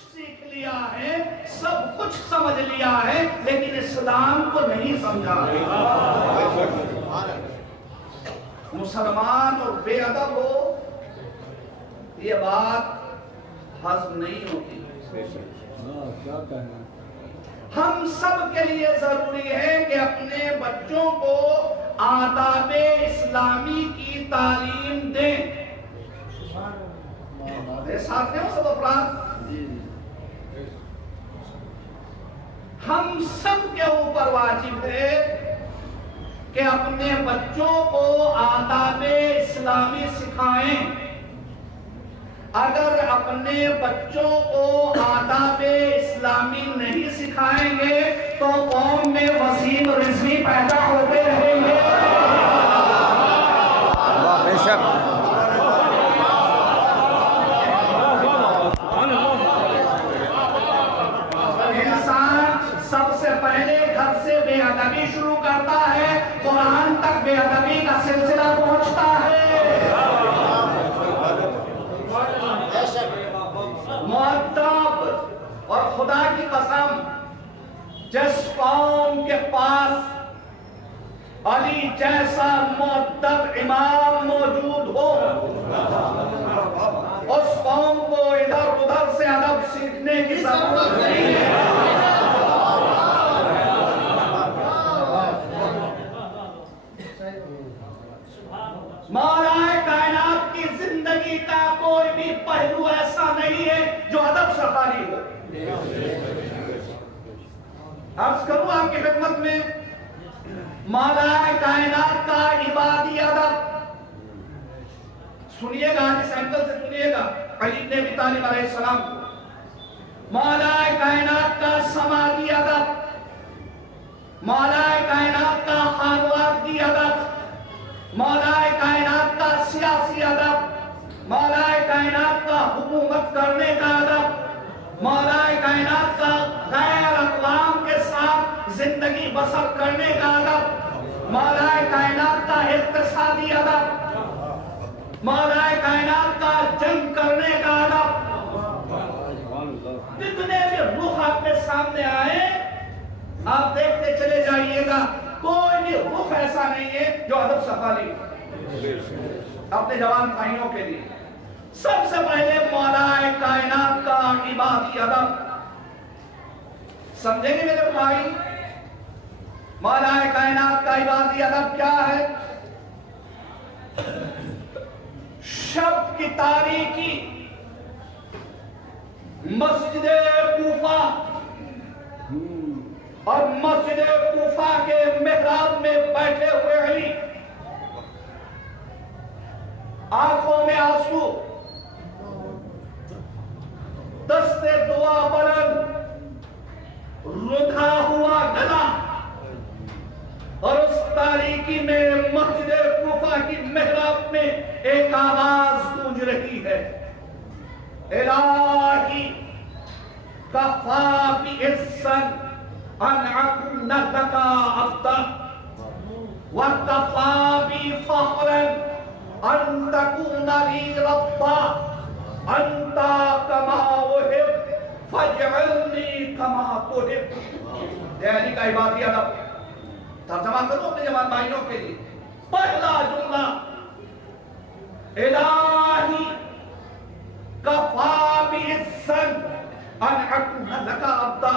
کچھ سیکھ لیا ہے، سب کچھ سمجھ لیا ہے، لیکن اسلام کو نہیں سمجھا ہے۔ مسلمان اور بے ادب ہو، یہ بات ہضم نہیں ہوتی۔ ہم سب کے لیے ضروری ہے کہ اپنے بچوں کو آداب اسلامی کی تعلیم دیں۔ ساتھ میں سب افراد، ہم سب کے اوپر واجب ہے کہ اپنے بچوں کو آداب اسلامی سکھائیں۔ اگر اپنے بچوں کو آداب اسلامی نہیں سکھائیں گے تو قوم میں وسیم رضوی پیدا ہوتے رہیں گے۔ بے شک انسان سب سے پہلے گھر سے بے ادبی شروع کرتا ہے، قرآن تک بے ادبی کا سلسلہ پہنچتا ہے۔ مؤدب، اور خدا کی قسم جس قوم کے پاس علی جیسا مؤدب امام موجود ہو، اس قوم کو ادھر ادھر سے ادب سیکھنے کی ضرورت نہیں ہے۔ مولا کائنات کی زندگی کا کوئی بھی پہلو ایسا نہیں ہے جو ادب سے خالی ہو۔ عرض کروں آپ کی خدمت میں، مولا کائنات کا عبادی ادب سنیے گا، اس اینگل سے سنیے گا، علی بن ابی طالب علیہ السلام کو۔ مولا کائنات کا سماجی ادب، مولا کائنات کا خانوادگی ادب، مولا کائنات کا سیاسی ادب، مولا کائنات کا حکومت کرنے کا ادب، مولا کائنات کا غیر اقوام کے ساتھ زندگی بسر کرنے کا ادب، مولا کائنات کا اقتصادی ادب، مولا کائنات کا جنگ کرنے کا ادب۔ جتنے بھی رخ آپ کے سامنے آئے آپ دیکھتے چلے جائیے گا، کوئی بھی رخ ایسا نہیں ہے جو ادب سے خالی ہے۔ اپنے جوان بھائیوں کے لیے سب سے پہلے مولا کائنات کا عبادی ادب سمجھیں گے میرے بھائی؟ مولا کائنات کا عبادی ادب کیا ہے؟ شب کی تاریکی مسجد کوفہ اور مسجد کوفہ کے محراب میں بیٹھے ہوئے علی، آنکھوں میں آنسو، دست دعا بلند، رکھا ہوا گلا، اور اس تاریکی میں مسجد کوفہ کی محراب میں ایک آواز گونج رہی ہے، الہی کفا بعزت ان اکون لک عبدا وکفا بی فخرا ان تکون لی ربا انت کما احب فاجعلنی کما تحب۔ یہ علی کا عبادی ادب ترجمہ کرو اپنے جوان بھائیوں کے لیے۔ پہلا جملہ الہی کفا بعزت ان اکون لک عبدا،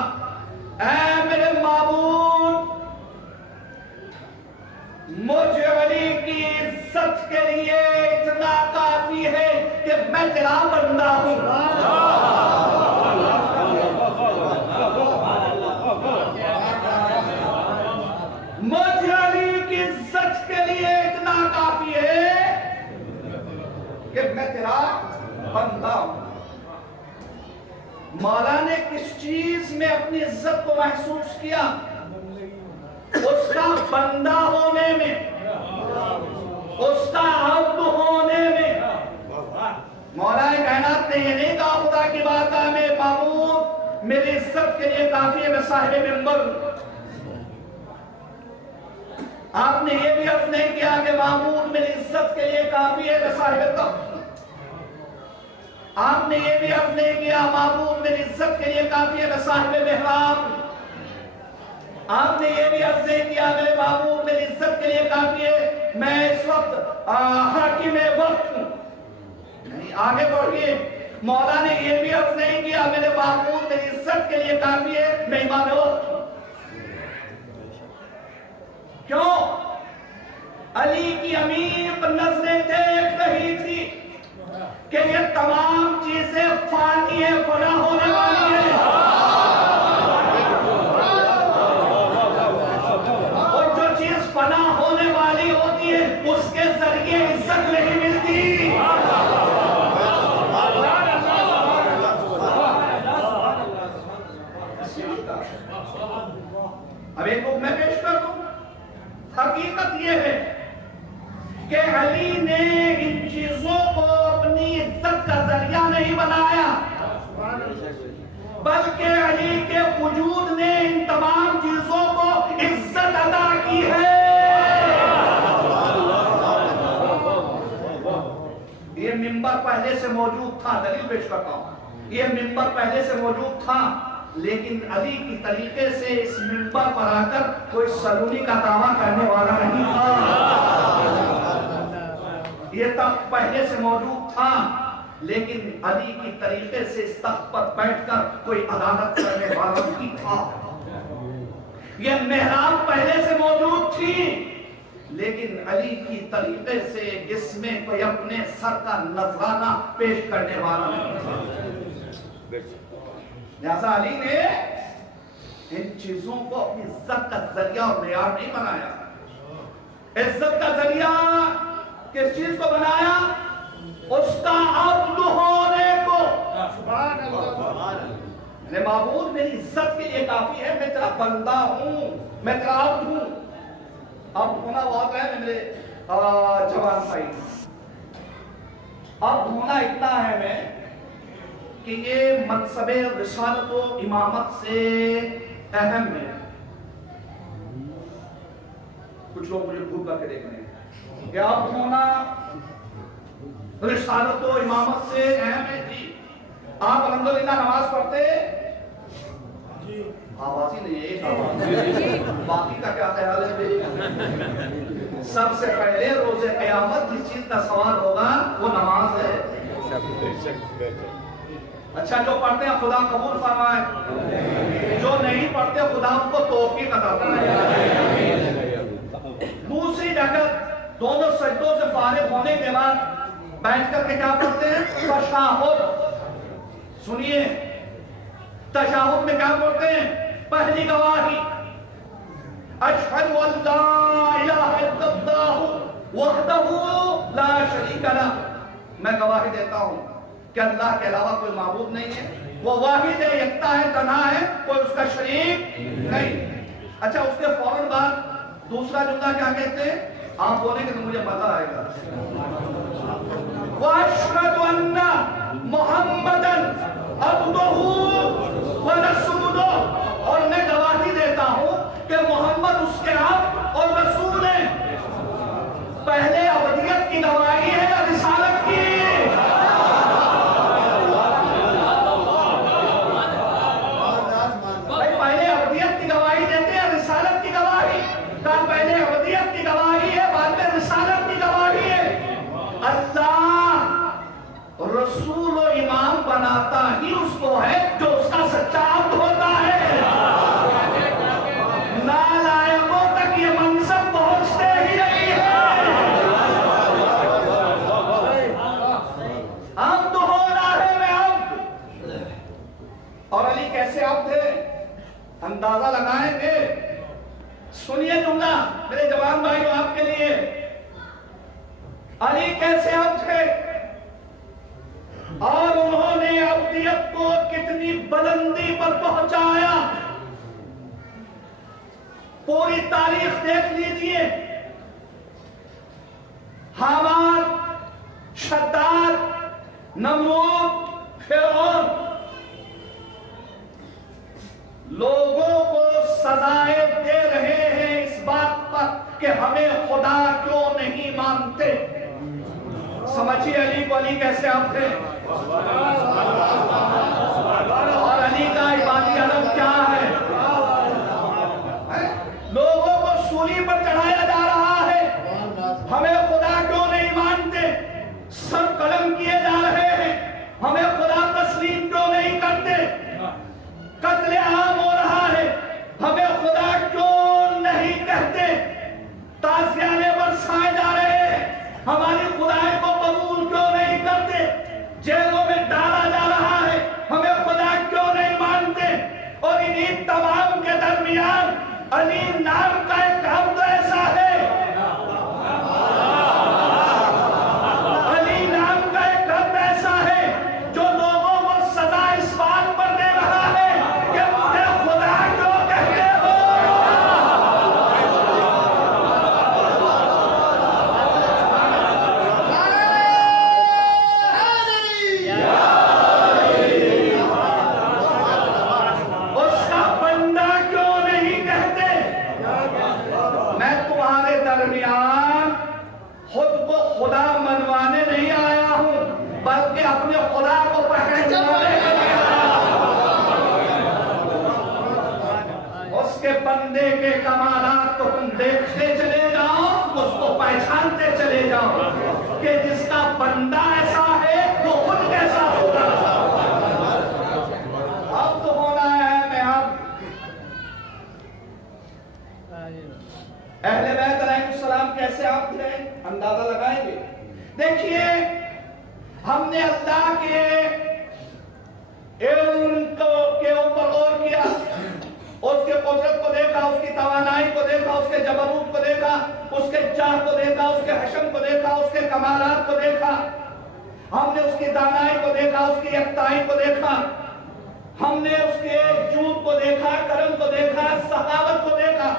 اے میرے معبود مجھے علی کی عزت کے لیے اتنا کافی ہے کہ میں تیرا بندہ ہوں۔ مجھے علی کی عزت کے لیے اتنا کافی ہے کہ میں تیرا بندہ ہوں۔ مولا نے کس چیز میں اپنی عزت کو محسوس کیا؟ اس کا بندہ ہونے میں، اس کا عبد ہونے میں۔ مولا کائنات نے یہ نہیں کہا خدا کی بارگاہ میں معبود میری عزت کے لیے کافی ہے میں صاحب منبر۔ آپ نے یہ بھی عرض نہیں کیا کہ معبود میری عزت کے لیے کافی ہے میں صاحب تخت۔ آپ نے یہ بھی عرض نہیں کیا معبود میری عزت کے لیے کافی ہے میں صاحب محراب. آپ نے یہ بھی عرض نہیں کیا میرے معبود میری عزت کے لیے کافی ہے میں اس وقت حاکم وقت ہوں. نہیں آگے بڑھئے. مولا نے یہ بھی عرض نہیں کیا میرے معبود میری عزت کے لیے کافی ہے میں امام وقت ہوں. کیوں؟ علی کی عمیق نظریں دیکھ رہی تھی کہ یہ تمام چیزیں فانی ہیں فنا ہونے والی ہیں اور جو چیز فنا ہونے والی ہوتی ہے اس کے ذریعے عزت نہیں ملتی. اب ایک میں پیش کر دوں. حقیقت یہ ہے کہ علی نے ان چیزوں کو اپنی عزت کا ذریعہ نہیں بنایا بلکہ علی کے وجود نے ان تمام چیزوں کو عزت عطا کی ہے. یہ منبر پہلے سے موجود تھا. دلیل پیش کرتا ہوں. یہ منبر پہلے سے موجود تھا لیکن علی کی طریقے سے اس منبر پر آ کر کوئی سلونی کا دعویٰ کرنے والا نہیں تھا. یہ تخت پہلے سے موجود تھا لیکن علی کی طریقے سے اس تخت پر بیٹھ کر کوئی عدالت کرنے والا نہیں تھا. یہ محراب پہلے سے موجود تھی لیکن علی کی طریقے سے جس میں کوئی اپنے سر کا نذرانہ پیش کرنے والا نہیں تھا. لہذا علی نے ان چیزوں کو اپنی عزت کا ذریعہ اور معیار نہیں بنایا. عزت کا ذریعہ کس چیز کو بنایا؟ اس کا عبد ہونے کو. میرے معبود میری عزت کے لیے کافی ہے میں تیرا بندہ ہوں میں تیرا عبد ہوں. عبد ہونا بہت ہے میرے جوان بھائی. عبد ہونا اتنا ہے میں کہ یہ منصب رسالت و امامت سے اہم ہے. کچھ لوگ مجھے بھول کر کے دیکھ رہے ہیں کہ عبد ہونا رسالت و امامت سے اہم ہے. جی آپ الحمدللہ نماز پڑھتے آواز ہی نہیں ہے. باقی کا کیا خیال ہے؟ سب سے پہلے روز قیامت جس چیز کا سوال ہوگا وہ نماز ہے. اچھا جو پڑھتے ہیں خدا قبول فرمائے جو نہیں پڑھتے خدا ان کو توفیق عطا فرمائے. دوسری جگہ دونوں سجدوں سے فارغ ہونے کے بعد بیٹھ کر کے کیا پڑھتے ہیں؟ تشہد. سنیے تشہد میں کیا پڑھتے ہیں؟ پہلی گواہی اشہد ان لا الہ الا اللہ وحدہ لا شریک لہ. میں گواہی دیتا ہوں کہ اللہ کے علاوہ کوئی معبود نہیں ہے وہ واحد ہے یکتا ہے تنہا ہے کوئی اس کا شریک نہیں. اچھا اس کے فوراً بعد دوسرا جملہ کیا کہتے ہیں؟ آپ بولیں گے تو مجھے مزہ آئے گا. وَأَشْهَدُ أَنَّ مُحَمَّدًا عَبْدُهُ وَرَسُولُهُ. اور میں گواہی دیتا ہوں کہ محمد اس کے عبد اور رسول ہیں. پہلے عبدیت کی گواہی ہے یا رسالت کی؟ پہلے عبدیت کی گواہی دیتے ہیں رسالت کی گواہی. کہا پہلے عبدیت کی گواہی ہے بعد میں رسالت کی گواہی ہے. اللہ رسول و امام بناتا ہی اس کو ہے جو اس کا سچا عبد ہوتا ہے. نالائقوں تک یہ منصب پہنچتے ہی نہیں ہے. عبد ہونا ہے میں عبد. اور علی کیسے عبد ہے اندازہ لگائیں گے. سنیے جملہ میرے جوان بھائیوں آپ کے لیے. علی کیسے عبد ہے اور انہوں نے عبدیت کو کتنی بلندی پر پہنچایا. پوری تاریخ دیکھ لیجئے. حامان، شداد، نمرود، فرعون لوگوں کو سزائیں دے رہے ہیں اس بات پر کہ ہمیں خدا کیوں نہیں مانتے. سمجھیے علی کو علی کیسے آپ تھے اور علی کا عبادی ادب کیا ہے. لوگوں کو سولی پر چڑھایا جا رہا ہے, ہمیں خدا کیوں نہیں مانتے, سر قلم کیے جا رہے ہیں, ہمیں خدا تسلیم کیوں نہیں کرتے, قتل عام ہو رہا ہے, ہمیں خدا کیوں نہیں کہتے, تعزیانے برسائے جا رہے ہیں, ہماری خدائی کو قبول کیوں نہیں کرتے, جیلوں میں ڈالا جا رہا ہے, ہمیں خدا کیوں نہیں مانتے. اور انہی تمام کے درمیان علی نام کا ایک عبد ایسا ہے, علی نام کا ایک عبد ایسا ہے جو لوگوں کو سزا اس بات پر دے رہا ہے کہ مجھے خدا کیوں کہتے ہو. اس کا بندہ کیوں نہیں کہتے. میں تمہارے درمیان خود کو خدا منوانے نہیں آیا ہوں, بلکہ اپنے خدا کو پہچاننے کے لیے آیا ہوں. اس کے بندے کے کمالات کو تم دیکھتے چلے جاؤ, اس کو پہچانتے چلے جاؤ کہ جس کا بندہ ایسا ہے وہ خود کیسا ہوگا. اب تو ہونا ہے. میں اب اہل بیت علیہ السلام کیسے آپ تھے اندازہ لگائیں گے. دیکھیے, ہم نے اللہ کے علم کے اوپر غور کیا, اس کے قدرت کو دیکھا, اس کی توانائی کو دیکھا, اس کے جبروت کو دیکھا, اس کے چاہ کو دیکھا, اس کے حشم کو دیکھا, اس کے کمالات کو دیکھا, ہم نے اس کی دانائی کو دیکھا, اس کی یکتائی کو دیکھا, ہم نے اس کے جود کو دیکھا, کرم کو دیکھا, سخاوت کو دیکھا,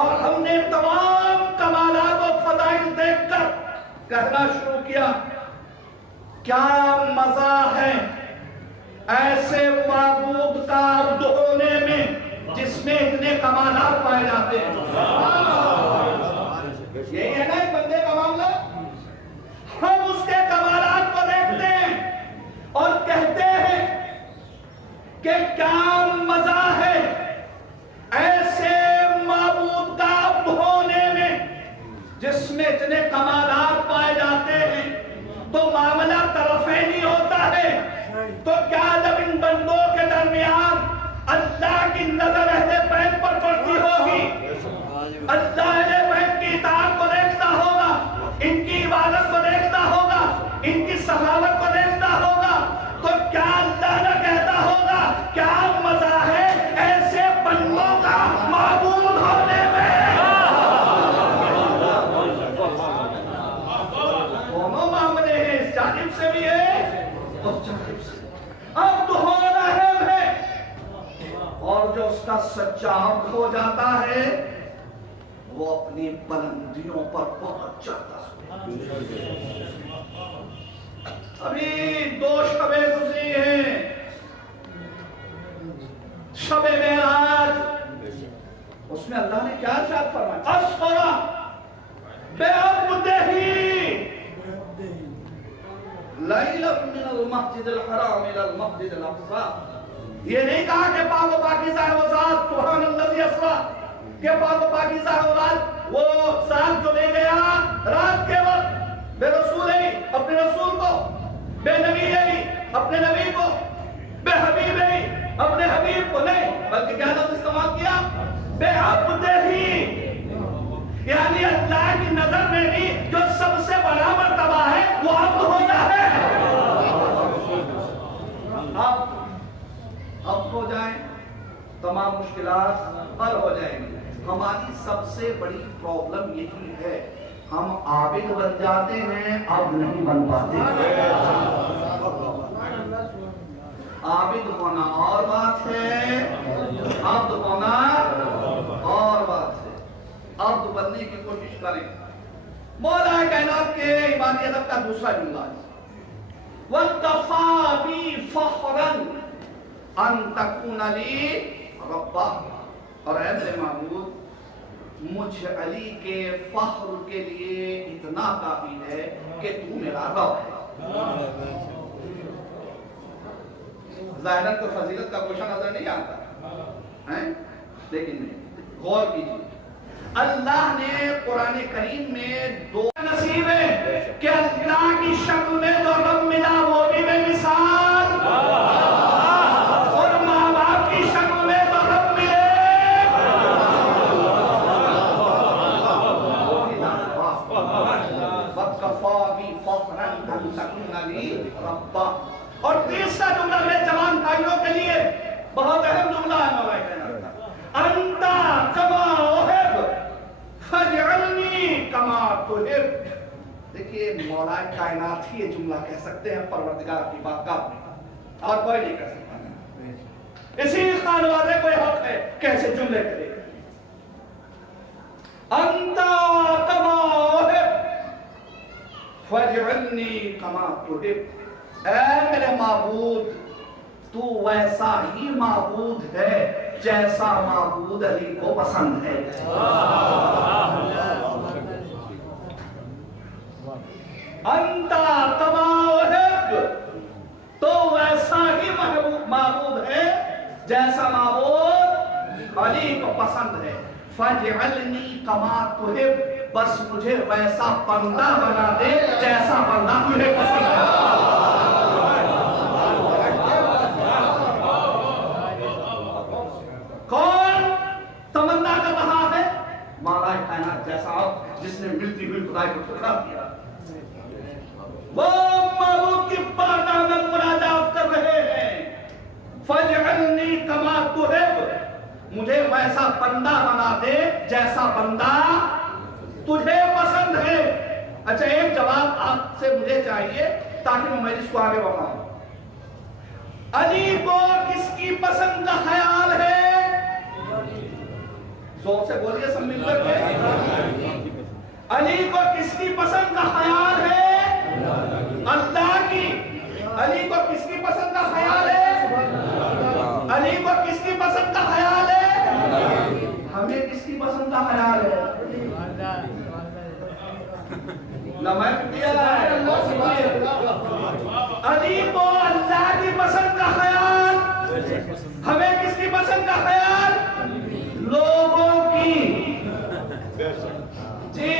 اور ہم نے تمام کمالات و فضائل دیکھ کر کہنا شروع کیا کیا مزہ ہے ایسے معبود کا عبد ہونے میں جس میں اتنے کمالات پائے جاتے ہیں. یہی ہے نا ایک بندے کا معاملہ. ہم اس کے کمالات کو دیکھتے ہیں اور کہتے ہیں کہ کیا مزہ ہے ایسے معبود کا عبد ہونے میں جس میں اتنے کمالات پائے جاتے ہیں. تو معاملہ طرفینی ہوتا ہے. تو کیا جب ان بندوں کے درمیان اللہ کی نظر اہل بیت پر پڑتی ہوگی, اللہ اہل بیت کی اطاعت کو دیکھتا ہوگا, ان کی عبادت کو دیکھتا ہوگا, ان کی سخاوت کو دیکھتا ہوگا, تو کیا اللہ نہ کہتا ہوگا کیا مزہ ہے ایسے بندوں کا معبود ہونے میں. دونوں معاملے ہیں, اس جانب سے بھی ہے اس جانب سے. اب تو ہونا ہے, اور جو اس کا سچا عبد ہو جاتا ہے وہ اپنی بلندیوں پر پہنچ جاتا ہے. ابھی 2 شبیں گزری ہیں, شب معراج, اس میں اللہ نے کیا ارشاد فرمایا, اسفرا بعبدہ لیلا من المسجد الحرام الى المسجد الاقصى. یہ نہیں کہا کہ پاک و پاکیزہ ہے وہ ذات, سبحان الذی اسریٰ, کہ پاک و پاکیزہ ہے وہ ذات, وہ ذات جو لے گیا رات کے وقت بے رسول ہی اپنے رسول کو, بے نبی ہی اپنے نبی کو, بے حبیب ہی اپنے حبیب کو. نہیں, بلکہ کیا لفظ استعمال کیا, بے عبدہ ہی, یعنی اللہ کی نظر میں بھی جو سب سے بڑا مرتبہ ہے وہ عبد ہوتا ہے. اب ہو جائیں تمام مشکلات حل ہو جائیں گی. ہماری سب سے بڑی پرابلم یہی ہے, ہم عابد بن جاتے ہیں, عبد نہیں بن پاتے. عابد ہونا اور بات ہے, عبد ہونا اور بات ہے. عبد بننے کی کوشش کریں. مولا کائنات کے عبادی ادب کا دوسرا جملہ ہے, وَالْكَفَى بِي فَخْرًا أَن تَكُونَ لِي رَبًّا. اور اے میرے معبود, مجھ علی کے فخر کے لیے اتنا کافی ہے کہ تو میرا رب ہے۔ ظاہراً کو فضیلت کا کوشش نظر نہیں آتا، لیکن غور کیجیے، اللہ نے قرآن کریم میں دو نصیب ہے کہ اللہ کی شکل میں جو رب ملا وہ بھی بے مثال، اور ماں باپ کی شکل میں جو رب ملے وَكَفَى بِي فَخْرًا أَن تَكُونَ لِي رَبًّا۔ اور تیسرا جملہ میرے جوان بھائیوں کے لیے بہت اہم جملہ ہے، مولا کہنا انت کما احب فاجعلنی کما تحب۔ دیکھیے مولا کائنات ہی یہ جملہ کہہ سکتے ہیں پروردگار کی بارگاہ میں، اور کوئی نہیں کہہ سکتا۔ اسی خانوادے کو حق ہے کیسے جملے کرے، انت کما احب فاجعلنی کما تحب۔ اے میرے معبود تو ویسا ہی معبود ہے جیسا معبود علی کو پسند ہے۔ انتا کما احب، تو ویسا ہی معبود ہے جیسا معبود علی کو پسند ہے۔ فَاجْعَلْنِي كَمَا تُحِبُّ، بس مجھے ویسا بندہ بنا دے جیسا بندہ تجھے پسند ہے۔ کون تمنا کر رہا ہے؟ مولا کائنات جیسا آپ جس نے ملتی ہوئی خدائی کو ٹھکرا دیا، وہ معبود کی بارگاہ میں مناجات کر رہے ہیں، فَاجْعَلْنِي كَمَا تُحِبُّ، مجھے ویسا بندہ بنا دے جیسا بندہ تجھے پسند ہے۔ اچھا ایک جواب آپ سے مجھے چاہیے تاکہ میں مجلس کو آگے بڑھاؤں۔ علی کو کس کی پسند کا خیال ہے؟ زور سے بولیے سب مل کر کے، علی کو کس کی پسند کا خیال ہے؟ اللہ کی۔ علی کو کس کی پسند کا خیال ہے؟ علی کو کس کی پسند کا خیال ہے؟ ہمیں کس کی پسند کا خیال ہے؟ علی کو اللہ کی پسند کا خیال، ہمیں کس کی پسند کا خیال؟ لوگوں کی۔ جی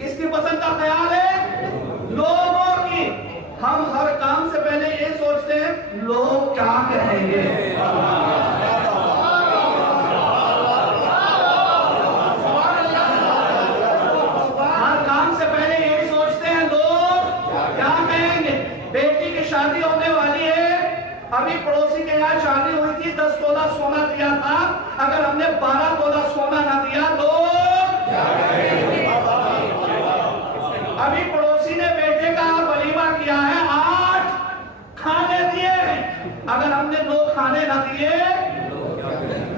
کس کی پسند کا خیال ہے؟ لوگوں کی۔ ہم ہر کام سے پہلے یہ سوچتے ہیں لوگ کیا کہیں گے۔ ہر کام سے پہلے یہ سوچتے ہیں لوگ کیا کہیں گے۔ بیٹی کی شادی ہونے والی ہے، ابھی پڑوسی کے یہاں شادی ہوئی تھی، 10 تولہ سونا دیا تھا، اگر ہم نے 12 تولہ سونا نہ دیا تو ابھی پڑوسی نے بیٹے کا ولیمہ کیا ہے، 8 کھانے دیے ہیں، اگر ہم نے 2 کھانے نہ دیے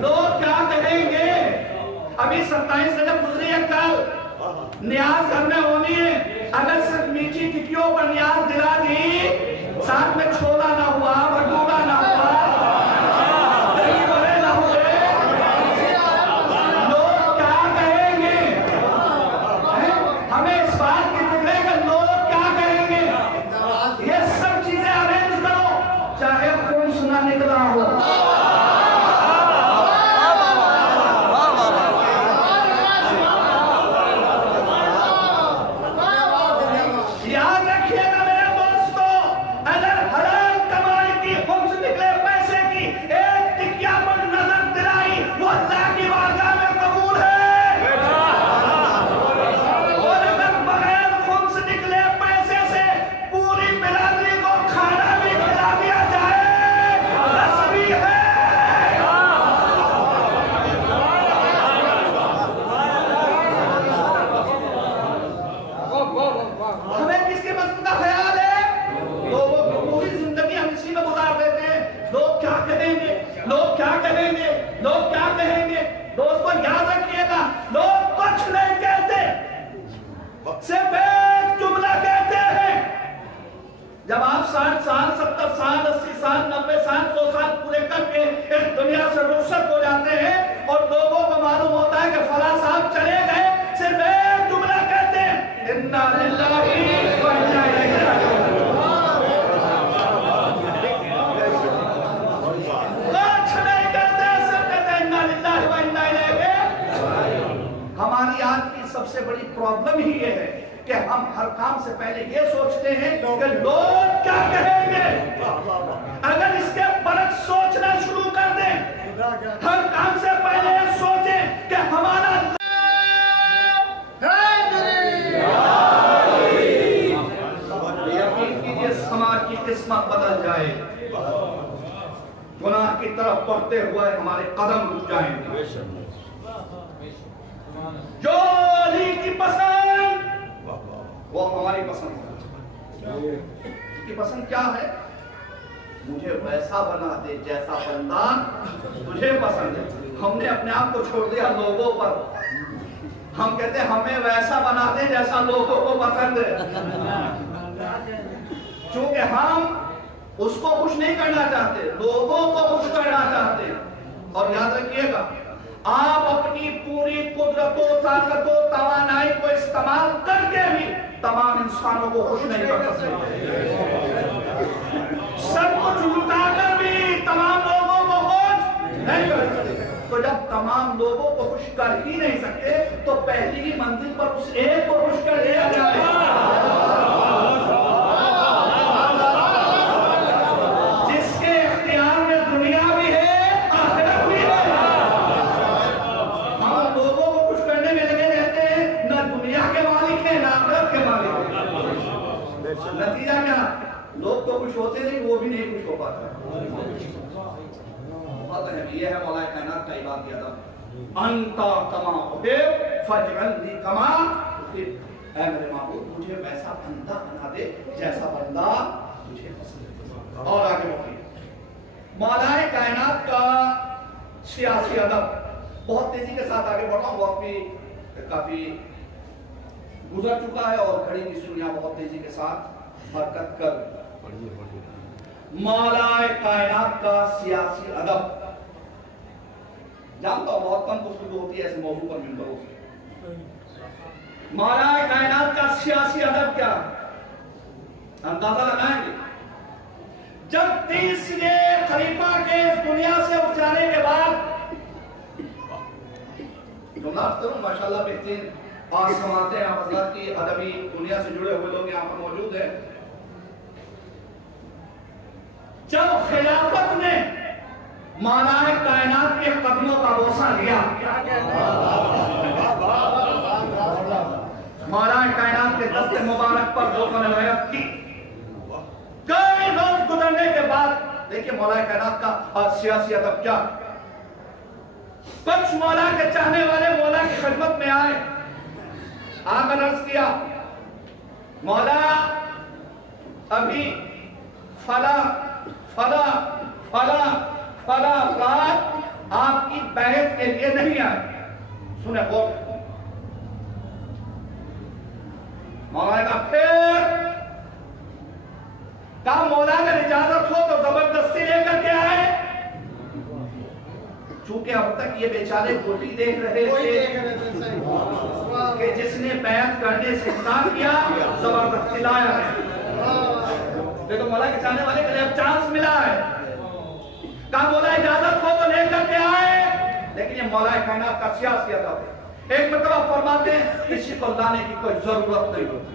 لوگ کیا کہیں گے۔ ابھی 27 رجب گزری ہے، کل نیاز گھر میں ہونی ہے، اگر صرف میٹھی ٹکیوں پر نیاز دلا دی، ساتھ میں چھولا نہ ہوا، بھٹورا نہ ہوا، دہی بڑے نہ ہوئے، لوگ کیا کہیں گے۔ ہمیں اس بات کی فکر ہے کہ لوگ کیا کہیں گے۔ یہ سب چیزیں ارینج کرو، چاہے خون سنا نکلا ہو۔ یاد رکھیے گا میرے دوستو، اگر حلال کمائی کی خمس نکلے پیسے کی ایک ٹکیا پر نظر دلائی، وہ اللہ کی بارگاہ میں قبول ہے۔ اور اگر بغیر خمس نکلے پیسے سے پوری برادری کو کھانا بھی کھلا دیا جائے، رسمی ہے۔ ہمیں کس کے پسند کا خیال ہے؟ لوگوں کی پوری زندگی ہم اسی میں گزار دیتے ہیں، لوگ کیا کہیں گے، لوگ کیا کہیں گے، لوگ کیا کہیں گے۔ دوستو یاد رکھیے گا، لوگ کچھ نہیں کہتے، صرف ایک جملہ کہتے ہیں۔ جب آپ 60 سال 70 سال 80 سال 90 سال 100 سال پورے کر کے اس دنیا سے رخصت ہو جاتے ہیں اور لوگوں کو معلوم ہوتا ہے کہ فلاں ہم ہر کام سے پہلے یہ سوچتے ہیں کہ لوگ کیا کہیں گے. اگر اس کے برعکس سوچنا شروع کر دیں, ہر کام سے پہلے یہ سوچیں کہ ہمارا یقین کیجئے سماج کی قسمت بدل جائے, گناہ کی طرف بڑھتے ہوئے ہمارے قدم رک جائیں گے. جو علی کی پسند وہ ہماری پسند ہے. کی پسند کیا ہے؟ مجھے ویسا بنا دے جیسا بندہ تجھے پسند ہے. ہم نے اپنے آپ کو چھوڑ دیا لوگوں پر. ہم کہتے ہیں ہمیں ویسا بنا دے جیسا لوگوں کو پسند ہے, چونکہ ہم اس کو خوش نہیں کرنا چاہتے, لوگوں کو خوش کرنا چاہتے. اور یاد رکھیے گا, آپ اپنی پوری قدرت و طاقت و توانائی کو استعمال کر کے بھی تمام انسانوں کو خوش نہیں کر سکتے. سب کچھ لٹا کر بھی تمام لوگوں کو خوش نہیں کر سکتے. تو جب تمام لوگوں کو خوش کر ہی نہیں سکتے تو پہلی ہی منزل پر اس ایک کو خوش کر دیا جائے جس کے اختیار میں دنیا بھی ہے, آخرت بھی ہے. ہم لوگوں کو خوش کرنے میں لگے رہتے ہیں, نہ دنیا کے مالک ہیں نہ آخرت کے مالک ہیں. نتیجہ کیا؟ لوگ تو خوش ہوتے نہیں, وہ بھی نہیں خوش ہو پاتا. یہ ہے مولا کائنات کا عبادت ادب. انتا کما احب فاجعلنی کما احب. اے میرے معبود مجھے ویسا بندہ بنا دے جیسا بندہ مجھے پسند ہے. اور آگے بڑھیں, مولا کائنات کا سیاسی ادب. بہت تیزی کے ساتھ آگے بڑھ رہا ہوں, وقت بھی کافی گزر چکا ہے اور گھڑی کی سوئیاں بہت تیزی کے ساتھ حرکت کر. مولا کائنات کا سیاسی ادب. جانتا ہوں بہت کم گفتگو ہوتی ہے ایسے موضوع پر ممبروں سے. مولا کائنات کا سیاسی ادب کیا؟ اندازہ لگائیں گے. جب تیسرے خلیفہ کے اس دنیا سے اٹھ جانے کے بعد, جملہ اختر ہوں ماشاءاللہ بہترین آج سماتے ہیں آپ حضرات کی ادبی دنیا سے جڑے ہوئے لوگ یہاں پر موجود ہیں. جب خلافت نے مولا کائنات کے قدموں کا بوسہ لیا, مولا کائنات کے دست مبارک پر لوگوں نے بیعت کی. کئی روز گزرنے کے بعد دیکھیں مولا کائنات کا سیاسی ادب کیا. کچھ مولا کے چاہنے والے مولا کی خدمت میں آئے, آ کر عرض کیا مولا ابھی فلاں فلاں فلاں فلاں افراد آپ کی بیعت کے لیے نہیں آئے. سنیں غور, مولا نے کہا پھر کہا مولا اگر اجازت ہو تو زبردستی لے کر کے آئے. چونکہ اب تک یہ بیچارے گولی دیکھ رہے تھے کہ جس نے بیعت کرنے سے انکار کیا زبردستی لایا ہے. دیکھو مولا کے چاہنے والے کے لیے اب چانس ملا ہے. کہا مولا اجازت ہو تو لے کر کے آئے. لیکن یہ مولا کائنات کا سیاسی ادب ہے. ایک مرتبہ فرماتے ہیں کسی کو لانے کی کوئی ضرورت نہیں ہوتی.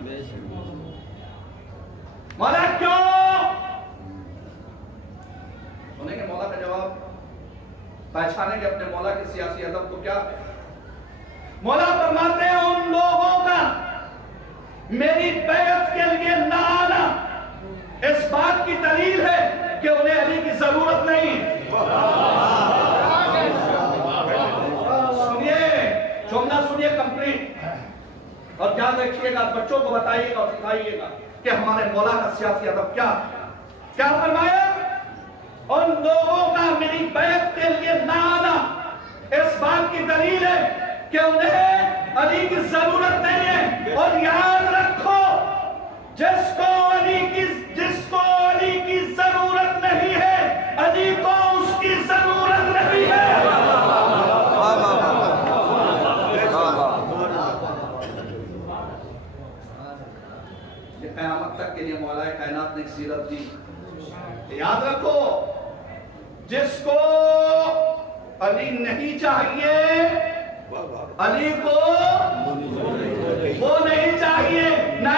مولا کیوں؟ سنیں گے مولا کا جواب, پہچانیں گے اپنے مولا کے سیاسی ادب کو کیا ہے. مولا فرماتے ہیں ان لوگوں کا میری بیعت کے لیے نہ آنا اس بات کی دلیل ہے کہ انہیں علی کی ضرورت نہیں. سنیے جملہ سنیے کمپلیٹ, اور یاد رکھیے گا, بچوں کو بتائیے گا اور سکھائیے گا کہ ہمارے مولا کا سیاسی ادب کیا ہے. کیا فرمایا؟ ان لوگوں کا میری بیعت کے لیے نہ آنا اس بات کی دلیل ہے کہ انہیں علی کی ضرورت نہیں ہے. اور یاد رکھو جس کو علی کی ضرورت نہیں ہے علی کو اس کی ضرورت نہیں ہے. یہ قیامت تک کے لیے مولا کائنات نے ایک سیرت دی. یاد رکھو جس کو علی نہیں چاہیے علی کو وہ نہیں چاہیے, نہ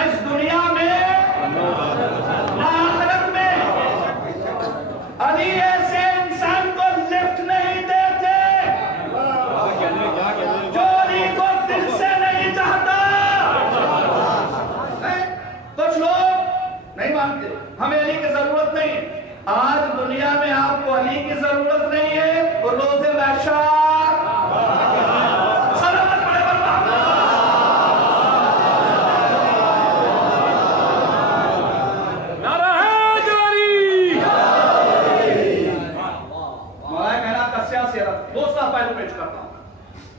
آج دنیا میں آپ کو علی کی ضرورت نہیں ہے، روز محشر سلامت پڑے دوسرا پہلو پیش کرتا ہوں.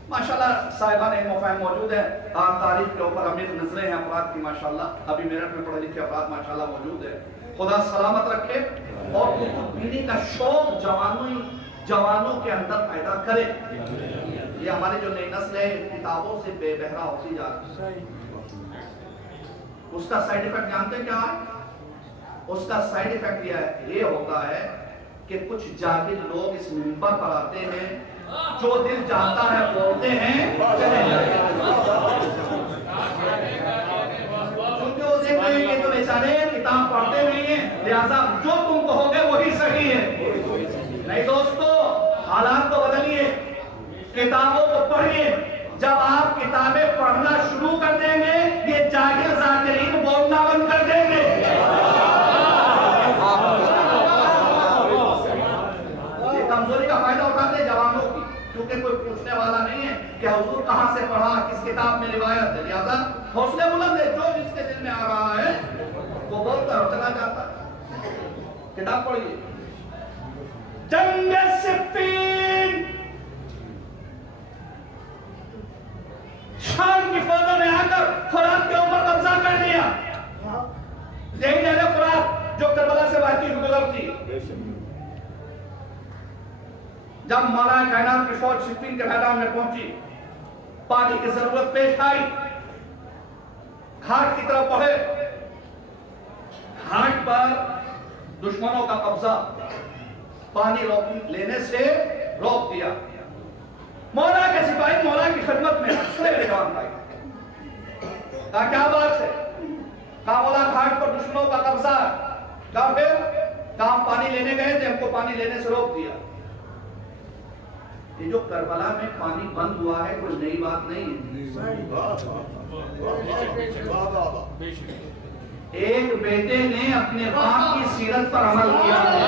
ماشاءاللہ صاحبان علم و فہم موجود ہیں، تاریخ کے اوپر عمیق نظریں ہیں افراد کی ماشاءاللہ، ابھی میرٹھ میں پڑھے لکھے افراد ماشاءاللہ موجود ہیں. خدا سلامت رکھے اور کتب پینے کا شوق جوانوں کے اندر پیدا کرے. یہ ہماری جو نئی نسل ہے کتابوں سے بے بہرا ہوتی جا رہی ہے. اس کا سائیڈ ایفیکٹ جانتے ہیں کیا ہے؟ اس کا سائیڈ ایفیکٹ یہ ہوتا ہے کہ کچھ جاہل لوگ اس منبر پر آتے ہیں، جو دل چاہتا ہے بولتے ہیں، چلے جائیں. کیونکہ وہ دیکھتے ہیں کہ جو بیچارے کتاب پڑھتے نہیں ہیں، لہذا جو تم کہو گے وہی صحیح ہے. نہیں دوستو، حالات کو بدلیے، کتابوں کو پڑھیے. جب آپ کتابیں پڑھنا شروع کر دیں گے، یہ جاہل ذاکرین بولنا بند کر دیں گے. کمزوری کا فائدہ اٹھاتے ہیں جوانوں کی، کیونکہ کوئی پوچھنے والا نہیں ہے کہ حضور کہاں سے پڑھا، کس کتاب میں روایت ہے. لہذا حوصلے بلند ہے، جو جس کے دل میں آ رہا ہے وہ بولتا ہے، چلا جاتا ہے. کتاب پڑھیے. جنگ صفین، شام کی فوجوں نے آ کر فرات کے اوپر قبضہ کر لیا. یہی نہر فرات جو کربلا سے بہتی ہوئی گزرتی. جب مولا کائنات کی فوج صفین کے میدان میں پہنچی، پانی کی ضرورت پیش آئی، گھاٹ کی طرف بڑھے. گھاٹ پر دشمنوں کا قبضہ پانی لینے سے روک دیا. مولا کے سپاہی مولا کی خدمت میں ہنسنے لگان پائی. کہا کیا بات ہے؟ کہا مولا گھاٹ پر دشمنوں کا قبضہ ہے. کہا پھر؟ کہا ہم پانی لینے گئے تھے، ہم کو پانی لینے سے روک دیا. یہ جو کربلا میں پانی بند ہوا ہے کوئی نئی بات نہیں ہے. ایک بیٹے نے اپنے باپ کی سیرت پر عمل کیا ہے.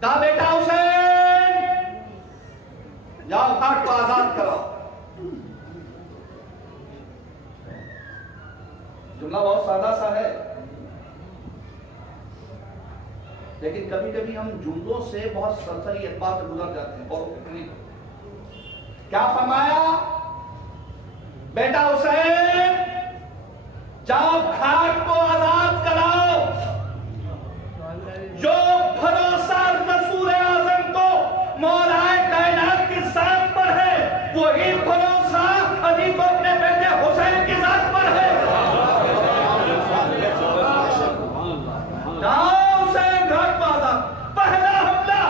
کہا بیٹا حسین جاؤ گھاٹ کو آزاد کرو. جملہ بہت سادہ سا ہے، لیکن کبھی کبھی ہم جملوں سے بہت سرسری اعتبار سے گزر جاتے ہیں. اور کیا فرمایا؟ بیٹا حسین جاؤ گھاٹ کو آزاد کراؤ. جو بھروسہ رسول اعظم کو مولا کائنات کی ذات پر ہے، وہی بھروسہ علی کو اپنے بیٹے حسین کی ذات پر ہے. پہلا حملہ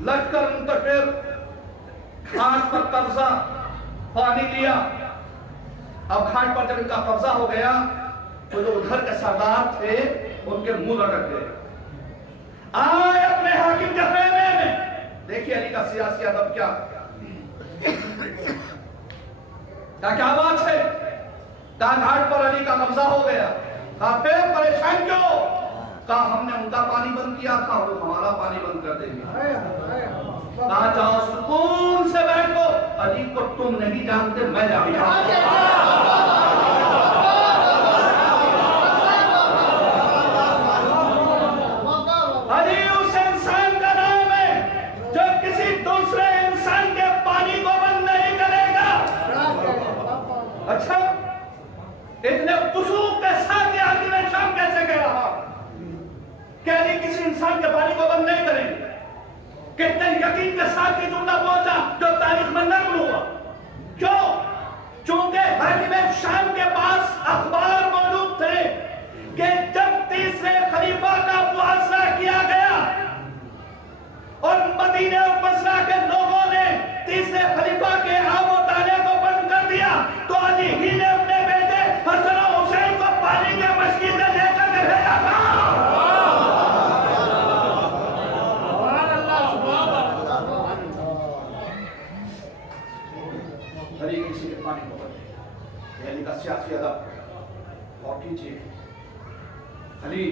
لشکر منتشر، گھاٹ پر قبضہ، پانی لیا. اب گھاٹ پر جب ان کا قبضہ ہو گیا تو جو ادھر کے سردار تھے ان کے منہ لٹک گئے. آئے اپنے حاکم کے خیمے میں. دیکھیے علی کا سیاسی ادب کیا بات ہے. کہا گھاٹ پر علی کا قبضہ ہو گیا. کہا پھر پریشان کیوں؟ کہا ہم نے ان کا پانی بند کیا تھا، وہ ہمارا پانی بند کر دیں گے. کہا جاؤ سکون سے بیٹھو، علی کو تم نہیں جانتے، میں جانتا ہوں. علی اس انسان کا نام ہے جو کسی دوسرے انسان کے پانی کو بند نہیں کرے گا. اچھا، اتنے فسوق کے ساتھ یہ حاکم شام کیسے کہہ رہا کہ علی کسی انسان کے پانی کو بند نہیں کریں گے؟ کتنے یقین کے ساتھ یہ جملہ پہنچا جو تاریخ میں نقل ہوا. کیوں؟ چونکہ حاکم شام کے پاس اخبار موجود تھے کہ جب تیسرے خلیفہ کا محاصرہ کیا گیا اور مدینہ اور بصرہ کے لوگوں نے تیسرے خلیفہ کے آب و تانے کو بند کر دیا، تو علی ہی نے اپنے بیٹے حسن و حسین کو پانی کے مشکی سے لے کر کے بھیجا تھا. علی کا سیاسی ادب اور کیجیے. علی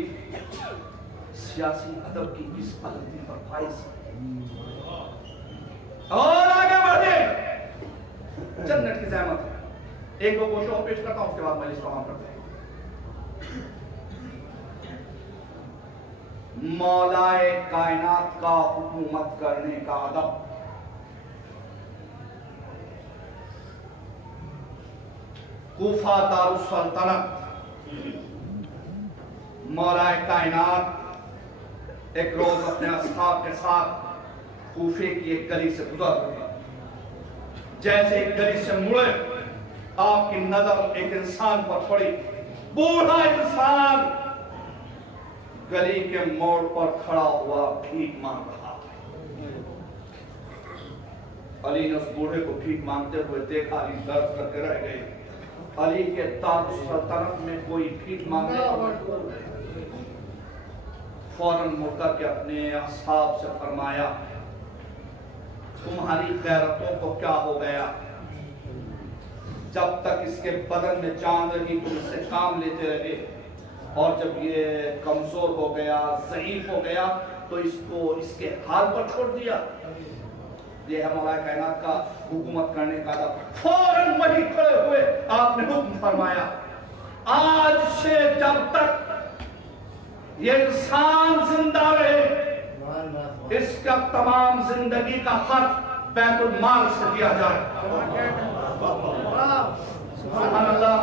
سیاسی ادب کی اس بلندی پر فائز اور آگے بڑھے. چند منٹ کی زحمت ہے, ایک دو گوشوں پیش کرتا ہوں, اس کے بعد مجلس تمام کرتے ہیں. مولائے کائنات کا حکومت کرنے کا ادب. کوفہ دارالسلطنت. مولائے کائنات ایک روز اپنے اصحاب کے ساتھ کوفے کی ایک گلی سے گزر رہے. جیسے ایک گلی سے مڑے, آپ کی نظر ایک انسان پر پڑی. بوڑھا انسان گلی کے موڑ پر کھڑا ہوا بھیک مانگ رہا. علی نے اس بوڑھے کو بھیک مانگتے ہوئے دیکھا. علی درد کر کے رہ گئے. علی کے دارالسلطنت میں کوئی بھیک مانگنے فوراً مڑ کر کے اپنے اصحاب سے فرمایا, تمہاری غیرتوں کو کیا ہو گیا؟ جب تک اس کے بدن میں جان رہی تم اس سے کام لیتے رہے, اور جب یہ کمزور ہو گیا, ضعیف ہو گیا, تو اس کو اس کے حال پر چھوڑ دیا. یہ ہے مولائے کائنات کا حکومت کرنے کا ادب. فوراً وہی کھڑے ہوئے آپ نے حکم فرمایا, آج سے جب تک یہ انسان زندہ رہے, اس کا تمام زندگی کا خرچ بیت المال سے دیا جائے. سبحان اللہ.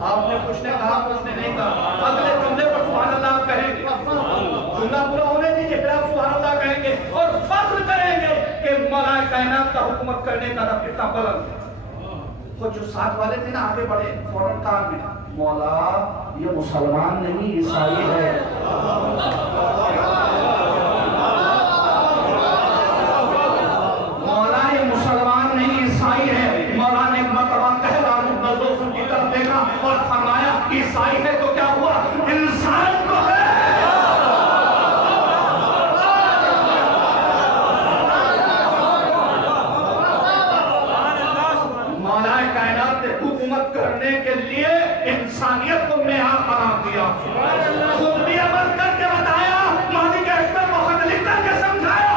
آپ نے کچھ نے کہا, کچھ نے نہیں کہا. اگلے جملے پر سبحان اللہ کہیں گے, جملہ پورا ہونے دیجیے, پھر آپ سبحان اللہ کہیں گے اور فخر کریں گے کہ مولائے کائنات کا حکومت کرنے کا ادب کتنا بلند ہے. وہ جو ساتھ والے تھے نا, آگے بڑھے, فوراً کہا میں مولا یہ مسلمان نہیں عیسائی ہے. مولا یہ مسلمان نہیں عیسائی ہے. مولا نے ایک مرتبہ کہلا نزوس کی طرف دیکھا اور فرمایا عیسائی ہے تو کیا ہوا, انسان تو ہے. مولائے کائنات نے حکومت کرنے کے لیے انسانیت کو معیار قرار دیا. خود بھی عمل کر کے بتایا, مہدی کے اشتر کو خط لکھ کر کے سمجھایا.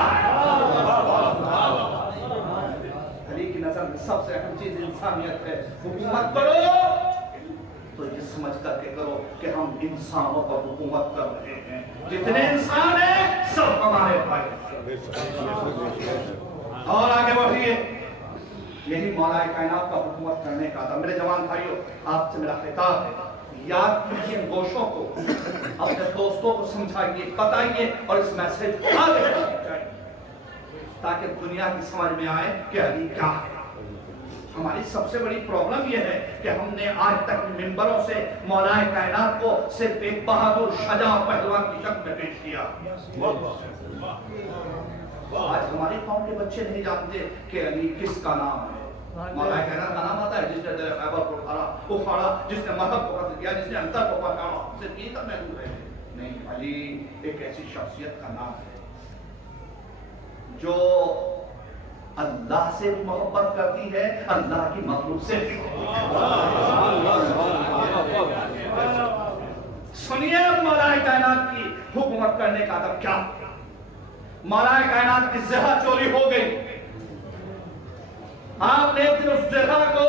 علی کی نظر میں سب سے اہم چیز انسانیت ہے. حکومت کرو تو یہ سمجھ کر کے کرو کہ ہم انسانوں پر حکومت کر رہے ہیں. جتنے انسان ہیں سب ہمارے بھائی. اور آگے بڑھیے. یہی مولائے کائنات کا حکومت کرنے کا تھا. میرے جوان بھائیوں, آپ سے میرا خطاب ہے, یاد کیجیے ان گوشوں کو, اپنے دوستوں کو سمجھائیے, بتائیے اور اس میسج کو آگے پہنچائیے تاکہ دنیا کی سمجھ میں آئے کہ علی کیا ہے. ہماری سب سے بڑی پرابلم یہ ہے کہ ہم نے آج تک ممبروں سے مولائے کائنات کو صرف ایک بہادر شجاع پہلوان کی شکل میں پیش کیا. آج ہمارے قوم کے بچے نہیں جانتے کہ علی کس کا نام ہے. مولائے کائنات کا نام آتا ہے جس نے دل خیبر کو اکھاڑا, جس نے مذہب کو قتل کیا, جس نے انتر کو پکڑا, صرف یہ تک محدود ہے. نہیں, علی ایک ایسی شخصیت کا نام ہے جو اللہ سے بھی محبت کرتی ہے, اللہ کی مخلوق سے بھی. سنیے مولائے کائنات کی حکومت کرنے کا ادب کیا. مولائے کائنات کی زہا چوری ہو گئی. آپ نے ایک دن اس زہا کو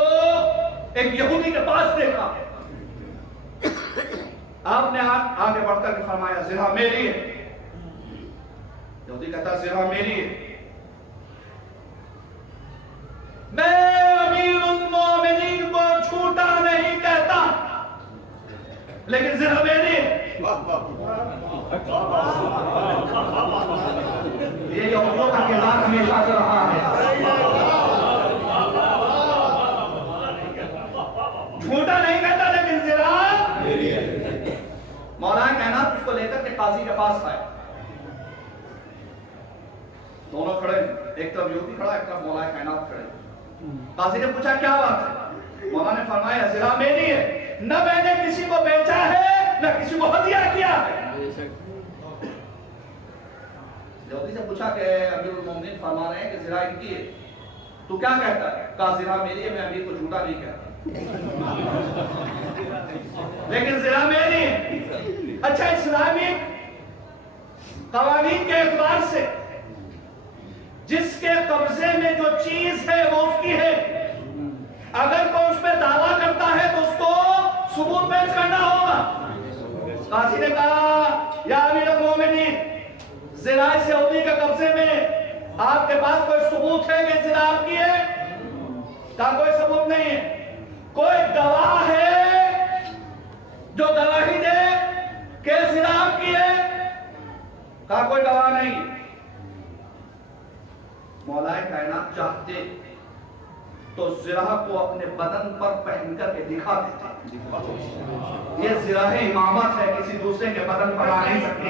ایک یہودی کے پاس دیکھا. آپ نے آگے بڑھ کر کے فرمایا زہا میری ہے. یہودی کہتا زہا میری ہے. میں امیر المومنین کو چھوٹا نہیں کہتا, لیکن زہا میری ہے. یہ یہودیوں کا کردار ہمیشہ سے رہا ہے. چھوٹا نہیں کہتا لیکن زہا میری ہے. مولائے کائنات اس کو لے کر کے قاضی کے پاس آئے. دونوں کھڑے, ایک طرف یہودی کھڑا, ایک طرف مولائے کائنات کھڑے. قاضی نے پوچھا کیا بات ہے؟ مولا نے فرمایا زہا میری ہے, نہ میں نے کسی کو بیچا ہے نہ کسی کو ہدیہ کیا ہے. یہودی سے پوچھا کہ امیر المومنین فرما رہے ہیں کہ زہا ان کی ہے, تو کیا کہتا ہے؟ کہا زہا میری ہے, میں امیر کو جھوٹا نہیں کہتا. لیکن زنا میں نہیں. اچھا اسلامی قوانین کے اعتبار سے جس کے قبضے میں جو چیز ہے وہ اس کی ہے. اگر کوئی اس پہ دعویٰ کرتا ہے تو اس کو ثبوت پیش کرنا ہوگا. قاضی نے کہا یا امیر المومنین زنا اس یہودی کے قبضے میں آپ کے پاس کوئی ثبوت ہے کہ زنا آپ کی ہے؟ کہا کوئی ثبوت نہیں ہے. کوئی گواہ ہے جو گواہی دے کہ زنا آپ کی ہے؟ کہا کوئی گواہ نہیں. مولا کائنات چاہتے تو زرہ کو اپنے بدن پر پہن کر کے دکھا دیتے. یہ زرہ امامت ہے, کسی دوسرے کے بدن پر آ نہیں سکتی.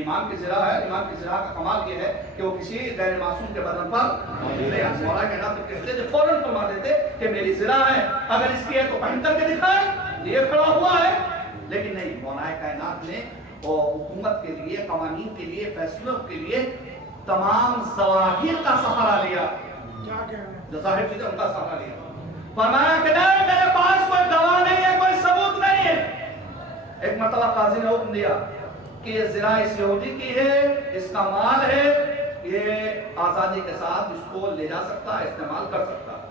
امام کی زرہ ہے. امام کی زرہ کا کمال یہ ہے کہ وہ کسی غیر معصوم کے بدن پر مولا کائنات تو کہتے تھے فوراً فرما دیتے کہ میری زرہ ہے, اگر اس کی ہے تو پہن کر کے دکھائے, یہ کھڑا ہوا ہے. لیکن نہیں, مولا کائنات نے حکومت کے لیے, قوانین کے لیے, فیصلوں کے لیے تمام ظواہر کا سہارا لیا. جو ظاہر چیزیں ان کا سہارا لیا. فرمایا کہ نہیں, میرے پاس کوئی گواہ نہیں ہے, کوئی ثبوت نہیں ہے. ایک مرتبہ قاضی نے حکم دیا کہ یہ زنا اس یہودی کی ہے, اس کا مال ہے, یہ آزادی کے ساتھ اس کو لے جا سکتا ہے, استعمال کر سکتا ہے.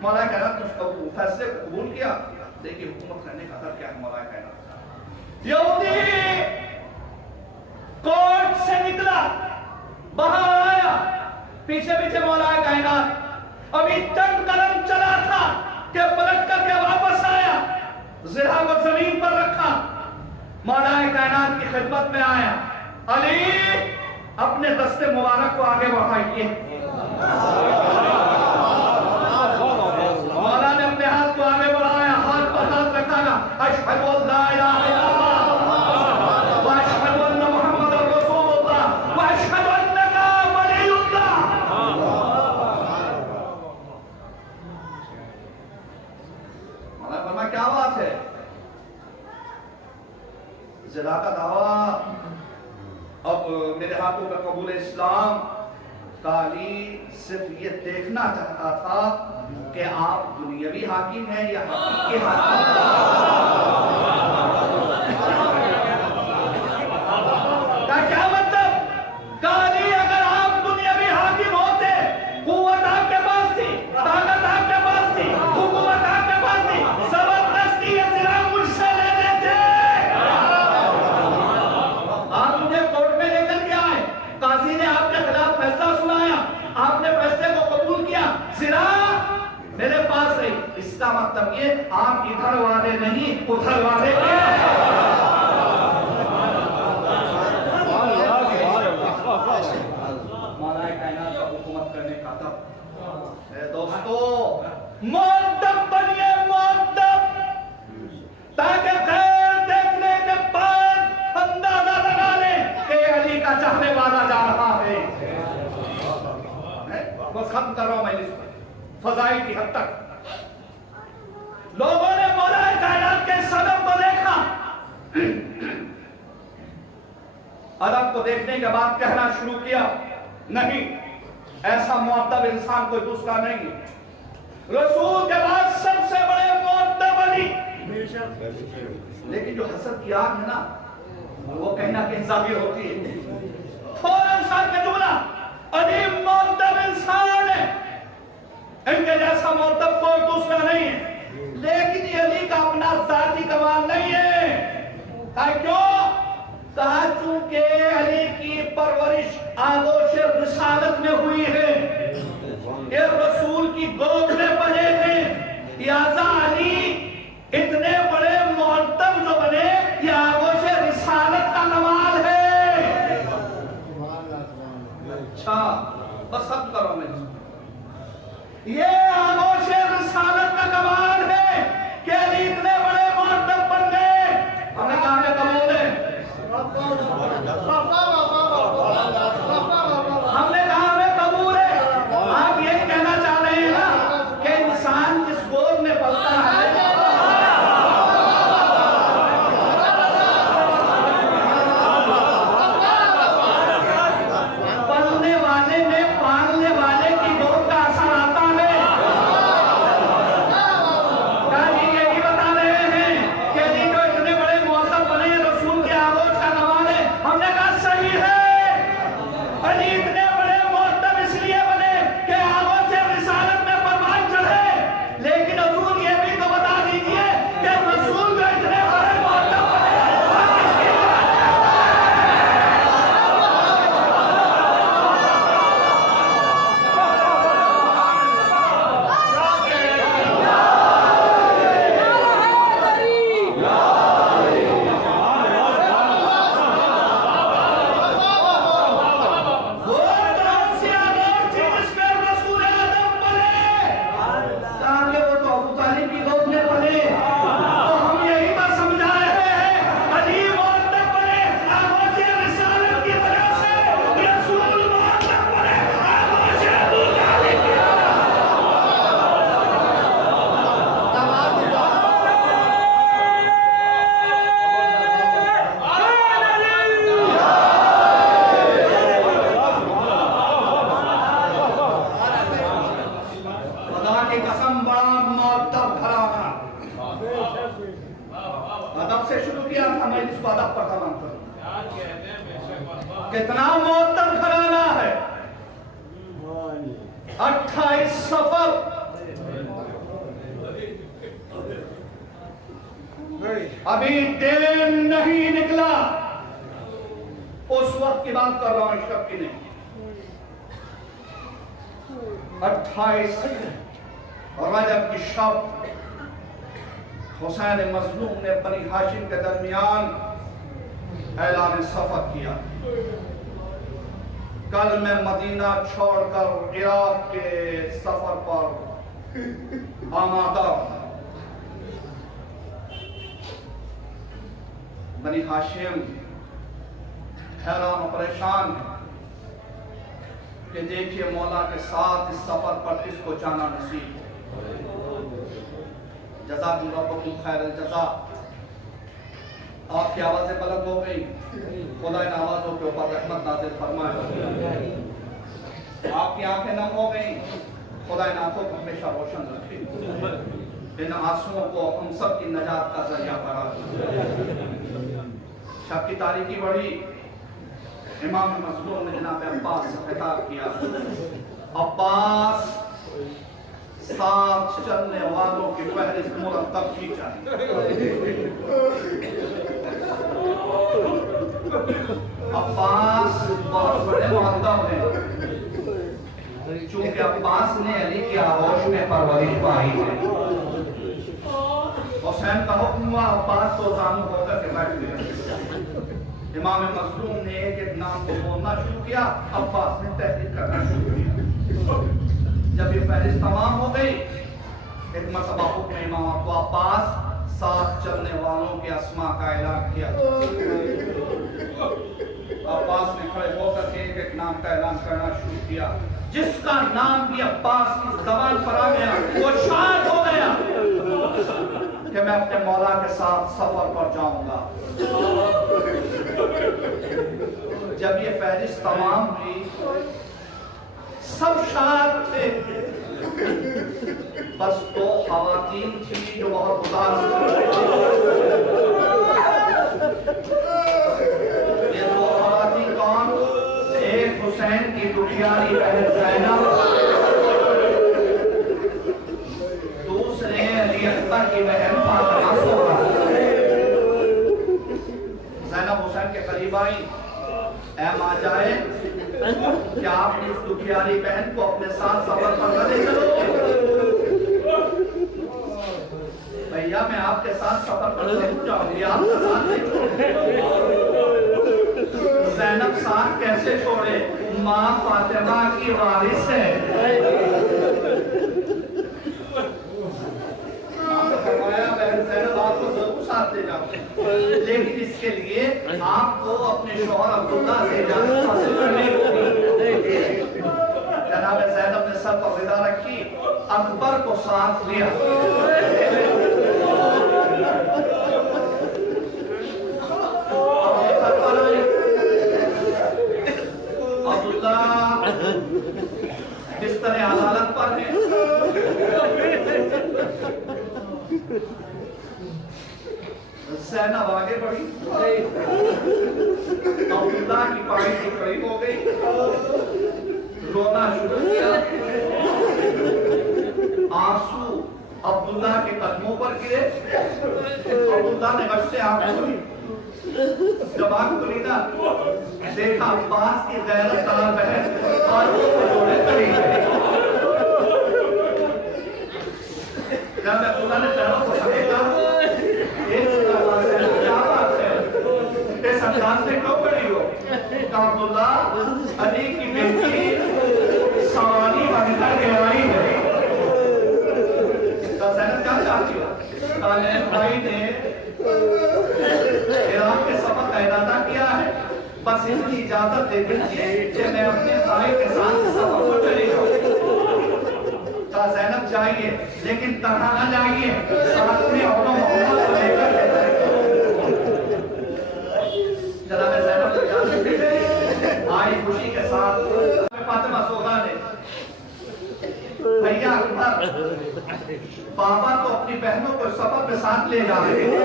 مولا کائنات نے اس کو فیصلے کو قبول کیا. دیکھیے حکومت کرنے کا در کیا ہے مولا کائنات. یہودی کورٹ سے نکلا, باہر آیا, پیچھے پیچھے مولا کائنات. ابھی چند قدم چلا تھا کہ پلٹ کر کے واپس آیا, زرہ کو زمین پر رکھا, مولا کائنات کی خدمت میں آیا. علی اپنے دست مبارک کو آگے بڑھائیے. مولا نے اپنے ہاتھ کو آگے بڑھایا, ہاتھ پر ہاتھ رکھا گا. اشہد ان لا الہ الا اللہ واشہد ان محمد رسول اللہ واشہد انک ولی اللہ. مولا فرمایا کیا بات ہے؟ زنا کا دعویٰ اب میرے ہاتھوں کا قبول اسلام. علی صرف یہ دیکھنا چاہتا تھا کہ آپ دنیاوی حاکم ہیں یا حقیقی حاکم. کیا مطلب؟ علی اگر آپ دنیاوی حاکم ہوتے, قوت آپ کے پاس تھی, طاقت آپ کے پاس تھی, حکومت آپ کے پاس تھی, زبردستی یہ زنا مجھ سے لے لیتے. آپ مجھے کورٹ میں لے کر کے آئے, قاضی نے آپ کے خلاف فیصلہ سنایا, آپ نے فیصلے کو قبول کیا, زنا میرے پاس رہی. اس کا مطلب یہ آپ ادھر والے نہیں, ادھر والے مولا کائنات کا حکومت کرنے کا تب. دوستو مؤدب بنیے, مؤدب, تاکہ خیر دیکھنے کے بعد اندازہ لگا لیں کہ علی کا چاہنے والا جا رہا ہے. بس ختم کر رہا ہوں میں فضائل کی حد تک. لوگوں نے مولا کائنات کے سبب کو دیکھا, ادب کو دیکھنے کے بعد کہنا شروع کیا نہیں, ایسا مؤدب انسان کوئی دوسرا نہیں ہے. رسول کے بعد سب سے بڑے مؤدب علی. لیکن جو حسد کی آگ ہے نا, وہ کہیں نہ کہیں ظاہر ہوتی ہے. فوراً ساتھ میں جملہ, علی مؤدب انسان ہے, ان کے جیسا مؤدب کوئی دوسرا نہیں ہے. لیکن یہ علی کا اپنا ذاتی کمال نہیں ہے. کیوں؟ کہا چونکہ علی کی پرورش آغوش رسالت میں ہوئی ہے, یہ رسول کی گود میں پلے ہیں. لہذا علی اتنے بڑے مؤدب جو بنے, یہ آغوش رسالت کا کمال ہے. اچھا بس ختم کرو میں, یہ آغوش رسالت کا کمال ہے کہ علی اتنے بڑے مؤدب بن گئے. ہم نے کہا کہ قبول ہے, ہم نے کہا ہمیں قبول ہے. آپ یہ کہنا چاہ رہے ہیں نا کہ انسان جس گود میں پلتا ہے کتنا معطل گھرانہ ہے. 28 سفر ابھی دن نہیں نکلا. اس وقت کی بات کر رہا ہوں، شب کی نہیں. 28 رجب کی شب حسین مظلوم نے بنی ہاشم کے درمیان اعلان سفر کیا. کل میں مدینہ چھوڑ کر عراق کے سفر پر آمادہ ہوں. بنی ہاشم حیران و پریشان ہے کہ دیکھیے مولا کے ساتھ اس سفر پر کس کو جانا نصیب ہو. جزاکم ربکم خیر الجزا. آپ کی آوازیں بلند ہو گئی. خدا ان آوازوں کے اوپر رحمت نازل فرمائے. آپ کی آنکھیں نم ہو گئی. خدا ان آنکھوں کو ہمیشہ روشن رکھے. ان آنسوؤں کو ہم سب کی نجات کا ذریعہ قرار دے. شب کی تاریکی بڑھی. امام مظلوم نے جناب عباس سے خطاب کیا. عباس، ساتھ چلنے والوں کی فہرست مرتب کی جائے. عباس بہت بڑے مہذب ہیں. چونکہ عباس نے علی کی آغوش میں پرورش پائی ہے. حسین کا حکم ہوا، عباس تو زانو ہو کر کے بیٹھ گیا. امام مظلوم نے ایک نام کو بولنا شروع کیا. عباس نے تحقیق کرنا شروع کیا. جب یہ فہرست تمام ہو گئی، ایک مرتبہ حکم امام کو عباس ساتھ چلنے والوں کے اسماء کا اعلان کیا. عباس نے کھڑے ہو کر کے ایک نام کا اعلان کرنا شروع کیا. جس کا نام بھی عباس کی زبان پر آ گیا وہ شاد ہو گیا کہ میں اپنے مولا کے ساتھ سفر پر جاؤں گا. جب یہ فہرست تمام ہوئی، سب شاد تھے. بس 2 خواتین تھی جو بہت اداس تھی. یہ 2 خواتین کون؟ ایک حسین کی دکھیاری بہن زینب، دوسرے علی اکبر کی بہن فاطمہ زہرا. زینب حسین کے قریب آئی. اے ماں جائے، کیا آپ نے اس دکھیاری بہن کو اپنے ساتھ سفر پر نہ لے چلو گے؟ بھیا میں آپ کے ساتھ سفر پر ضرور جاؤں گی، آپ کا ساتھ نہیں چھوڑے. زینب ساتھ کیسے چھوڑے؟ ماں فاطمہ کی وارث ہے. بہن زینب آپ کو ضرور ساتھ لے جاؤں، لیکن اس کے لیے آپ کو اپنے شوہر عبداللہ سے اجازت حاصل کرنی ہوگی. جناب زینب نے سر پر رضا رکھی، اکبر کو ساتھ لیا. عبداللہ بستر عدالت پر ہے. زینب آگے بڑھی. عبداللہ کی پائی کی قریب ہو گئی، رونا شروع کیا. آنسو عبداللہ کے قدموں پر گرے. عبداللہ نے غش سے آنکھ کھولی. جب آنکھ کھلی نا، دیکھا عباس کی غیرت دار بہن آنکھوں کو جوڑے کھڑی ہے. جب عبداللہ نے چہروں کو سمیٹا، کیا بات ہے، اس انداز میں کیوں کھڑی ہو؟ کہا عبداللہ، علی کی بیٹی سوانی بن کر کے آئی ہے. کہا زینب کیا چاہتی ہو؟ کہا میرے بھائی نے عراق کے سفر کا ارادہ کیا ہے، بس اتنی اجازت دے دیجیے کہ میں اپنے بھائی کے ساتھ سفر کو چلی جاؤں. کہا زینب جائیے، لیکن تنہا نہ جائیے، ساتھ میں اپنا محمد کو لے کر کے جائیے. جناب زینب کو اجازت دے دی. آئی خوشی کے ساتھ. فاطمہ زہرا نے، بھیا اکبر، بابا تو اپنی بہنوں کو سفر پہ ساتھ لے جا رہے ہیں.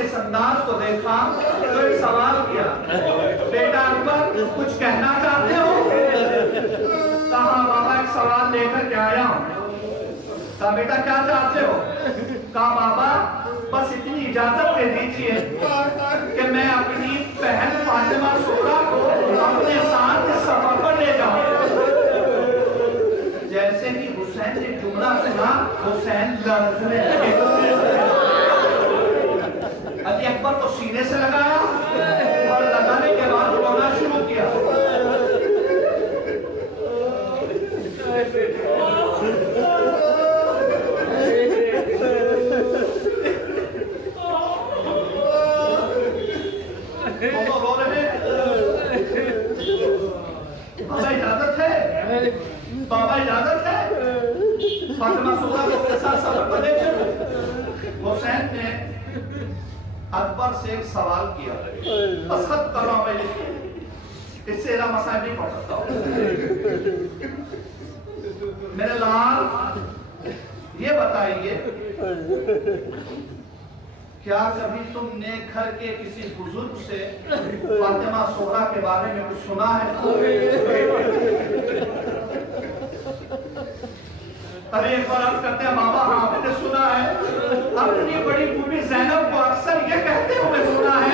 اس انداز کو دیکھا تو ایک سوال کیا، بیٹا اکبر کچھ کہنا چاہتے ہو؟ کہا بابا ایک سوال لے کر کے آیا ہوں۔ کہا بیٹا کیا چاہتے ہو؟ کہا بابا بس اتنی اجازت دے دیجئے کہ میں اپنی بہن فاطمہ زہرا کو اپنے ساتھ اس سفر پر لے جاؤں۔ جیسے ہی حسین نے جملہ سنا حسین لرزنے لگے، علی اکبر کو سینے سے لگایا اور لگانے کے بعد رونا شروع کیا۔ رو رہے بابا اجازت ہے، بابا اجازت ہے فاطمہ زہرا کو کے ساتھ سفر پر لے چلو۔ حسین نے اکبر سے ایک سوال کیا، بس خط کر رہا ہوں میں لکھیں، اس سے میرا مسائل نہیں پڑھ سکتا ہوں۔ میرے لال یہ بتائیے کیا کبھی تم نے گھر کے کسی بزرگ سے فاطمہ زہرا کے بارے میں کچھ سنا ہے؟ ابھی ایک بار عرض کرتے ہیں بابا ہاں میں نے سنا ہے، اپنی بڑی بیوی زینب کو اکثر یہ کہتے ہوئے سنا ہے